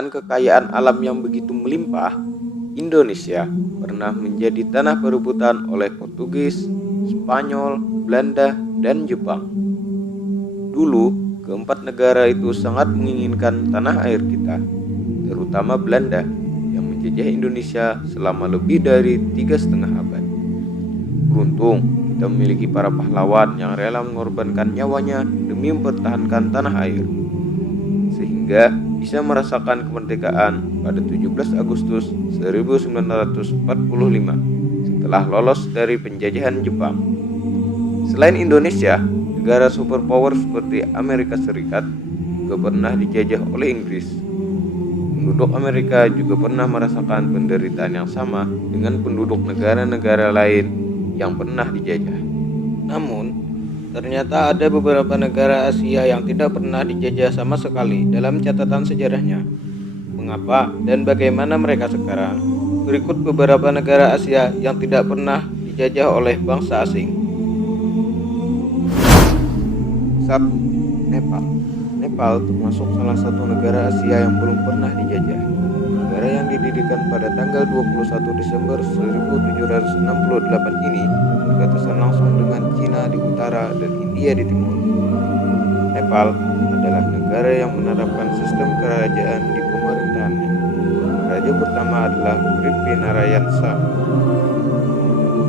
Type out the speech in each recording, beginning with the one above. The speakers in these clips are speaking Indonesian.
Dengan kekayaan alam yang begitu melimpah, Indonesia pernah menjadi tanah perebutan oleh Portugis, Spanyol, Belanda, dan Jepang. Dulu, keempat negara itu sangat menginginkan tanah air kita, terutama Belanda yang menjajah Indonesia selama lebih dari 3,5 abad. Beruntung kita memiliki para pahlawan yang rela mengorbankan nyawanya demi mempertahankan tanah air, sehingga bisa merasakan kemerdekaan pada 17 Agustus 1945 setelah lolos dari penjajahan Jepang. Selain Indonesia, negara superpower seperti Amerika Serikat juga pernah dijajah oleh Inggris. Penduduk Amerika juga pernah merasakan penderitaan yang sama dengan penduduk negara-negara lain yang pernah dijajah. Namun, ternyata ada beberapa negara Asia yang tidak pernah dijajah sama sekali dalam catatan sejarahnya. Mengapa dan bagaimana mereka sekarang? Berikut beberapa negara Asia yang tidak pernah dijajah oleh bangsa asing. 1. Nepal. Nepal termasuk salah satu negara Asia yang belum pernah dijajah. Negara yang didirikan pada tanggal 21 Desember 1768 ini berbatasan langsung dengan Cina di utara dan India di timur. Nepal adalah negara yang menerapkan sistem kerajaan di pemerintahannya. Raja pertama adalah Prithvi Narayan Shah.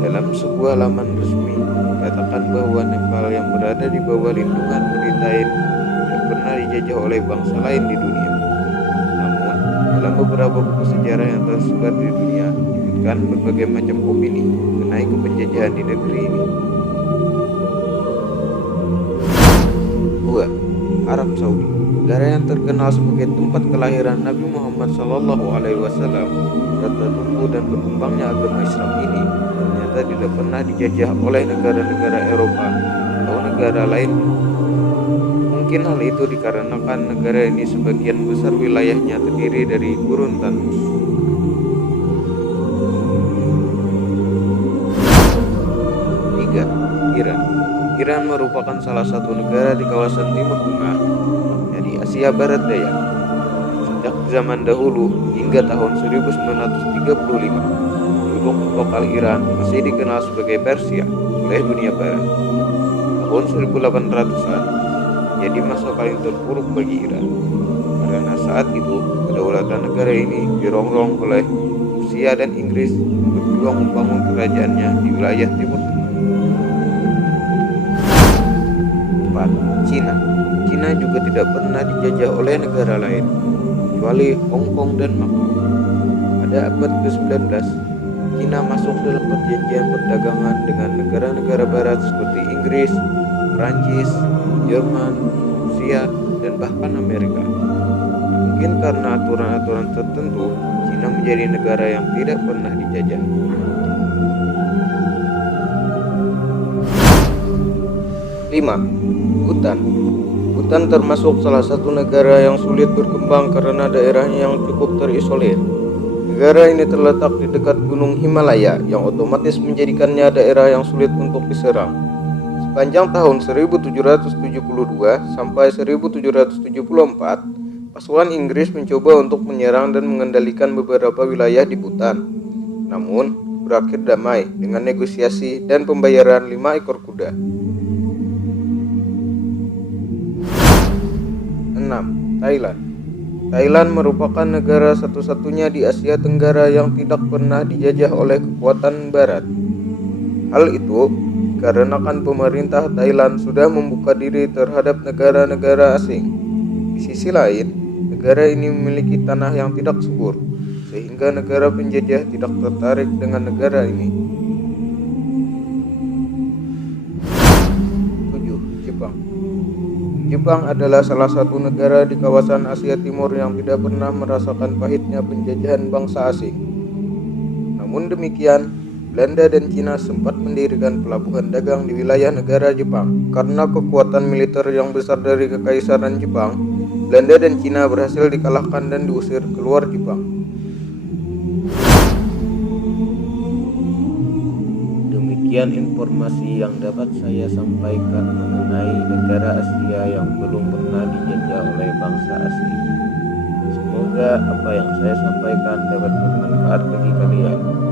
Dalam sebuah laman resmi dikatakan bahwa Nepal yang berada di bawah lindungan Britain tidak pernah dijajah oleh bangsa lain di dunia. Namun, dalam beberapa buku sejarah yang tersebar di dunia disebutkan berbagai macam opini mengenai kepenjajahan di negeri ini. 2. Arab Saudi. Negara yang terkenal sebagai tempat kelahiran Nabi Muhammad SAW serta tumbuh dan berkembangnya agama Islam ini ternyata tidak pernah dijajah oleh negara-negara Eropa atau negara lain. Mungkin hal itu dikarenakan negara ini sebagian besar wilayahnya terdiri dari gurun tandus. 3. Iran. Iran merupakan salah satu negara di kawasan Timur Tengah, di Asia Barat Daya. Sejak zaman dahulu hingga tahun 1935, penduduk lokal Iran masih dikenal sebagai Persia oleh dunia barat. Tahun 1800-an jadi masa paling terpuruk bagi Iran, karena saat itu kedaulatan negara ini dirongrong oleh Rusia dan Inggris yang berjuang membangun kerajaannya di wilayah Timur Tengah. 4. Cina. Cina juga tidak pernah dijajah oleh negara lain kecuali Hong Kong dan Macau. Pada abad ke-19, Cina masuk dalam perjanjian perdagangan dengan negara-negara barat seperti Inggris, Prancis, Jerman, Rusia, dan bahkan Amerika. Mungkin karena aturan-aturan tertentu, Cina menjadi negara yang tidak pernah dijajah. 5. Bhutan. Bhutan termasuk salah satu negara yang sulit berkembang karena daerahnya yang cukup terisolir. Negara ini terletak di dekat Gunung Himalaya yang otomatis menjadikannya daerah yang sulit untuk diserang. Sepanjang tahun 1772 sampai 1774, pasukan Inggris mencoba untuk menyerang dan mengendalikan beberapa wilayah di Bhutan. Namun, berakhir damai dengan negosiasi dan pembayaran 5 ekor kuda. 6. Thailand. Thailand merupakan negara satu-satunya di Asia Tenggara yang tidak pernah dijajah oleh kekuatan barat. Hal itu dikarenakan pemerintah Thailand sudah membuka diri terhadap negara-negara asing. Di sisi lain, negara ini memiliki tanah yang tidak subur, sehingga negara penjajah tidak tertarik dengan negara ini. 7. Jepang. Jepang adalah salah satu negara di kawasan Asia Timur yang tidak pernah merasakan pahitnya penjajahan bangsa asing. Namun demikian, Belanda dan Cina sempat mendirikan pelabuhan dagang di wilayah negara Jepang. Karena kekuatan militer yang besar dari Kekaisaran Jepang, Belanda dan Cina berhasil dikalahkan dan diusir keluar Jepang. Demikian informasi yang dapat saya sampaikan mengenai negara Asia yang belum pernah dijajah oleh bangsa asing. Semoga Semoga apa yang saya sampaikan dapat bermanfaat bagi kalian.